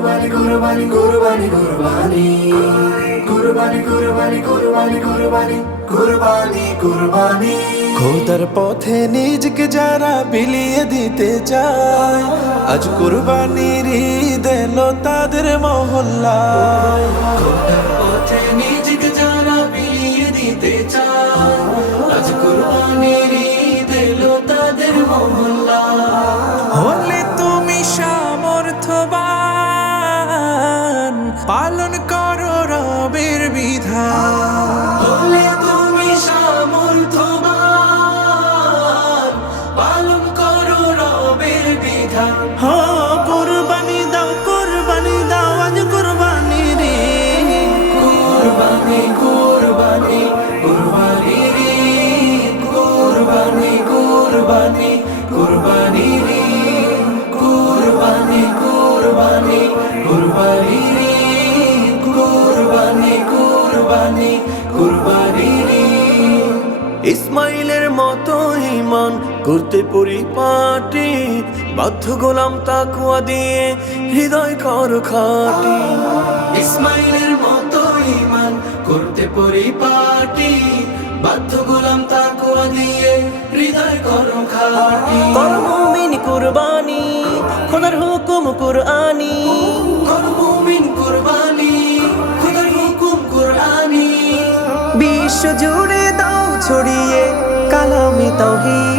কুরবানি কুরবানি কুরবানি কুরবানি। কুরবানি কুরবানি কুরবানি কুরবানি কুরবানি কুরবানি। খোদার পথে নিজকে যারা বিলিয়ে দিতে চায় আজ কুরবানির ঈদ এলো তাদের মহল্লা খোদার পথে হো কুরবানি দাও কুরবানি দাও, আজ কুরবানি রে। কুরবানি কুরবানি কুরবানি রে। কুরবানি কুরবানি কুরবানি রে। কুরবানি কুরবানি কুরবানি রে। কুরবানি কুরবানি কুরবানি রে। ইসমাইলের মতো ইমান করতে পরিপাটি বাধ্য গোলাম তাকুয়া দিয়ে হৃদয় কর খাটি। ইসমাইলের মতো ইমান করতে পরিপাটি বাধ্য গোলাম তাকুয়া দিয়ে হৃদয় কর খাটি। করমুমিন কুরবানি খোদার হুকুম কুরআনি। করমুমিন কুরবানি খুদার হুকুম কুরআনি। বিশ্ব জুড়ে দাও ছড়িয়ে কালামে তাওহীদ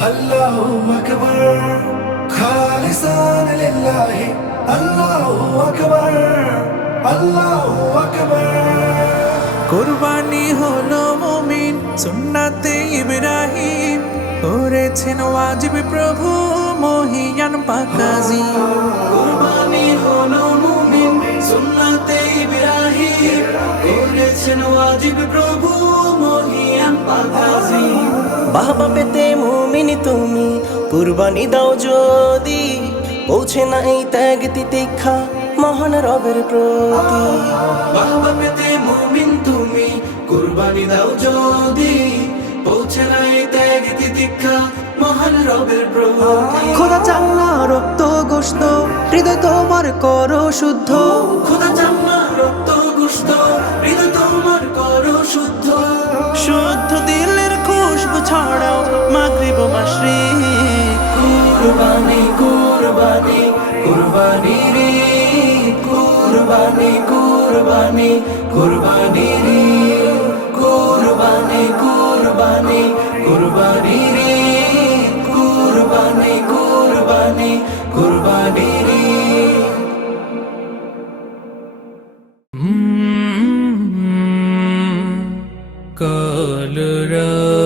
আল্লাহু আকবার আল্লাহু আকবার কোরবানি হলো মুমিন সুন্নাতে ইব্রাহিম। করেছেন ওয়াজিব প্রভু মহিয়ান পাকাজি কুরবানি হলো মুমিন সুন্নাতে ইব্রাহিম। করেছেন ওয়াজিব প্রভু মহিয়ান পাকাজি বাহবা পেতে মুমিন তুমি কুরবানি দাও যদি। পৌঁছে না এই ত্যাগ তিতিক্ষা মহান রবের প্রতি। বাবা পেতে মুমিন তুমি কুরবানি দাও যদি। পৌঁছে নাই ত্যাগ তিতিক্ষা মহান রবের প্রতি। খোদা চাল্লা রক্ত গোস্ত হৃদয় তোমার করো শুদ্ধ। খোদা চান্না রক্ত গুস্ত হৃদয় তোমার করো শুদ্ধ। শুদ্ধ খুশবু ছড়াও মাগরিব মাসরি কুরবানি কুরবানি কুরবানি রে কুরবানি কুরবানি কুরবানি রে কুরবানি কুরবানি কুরবানি রে কুরবানি কুরবানি কুরবানি রে कलरा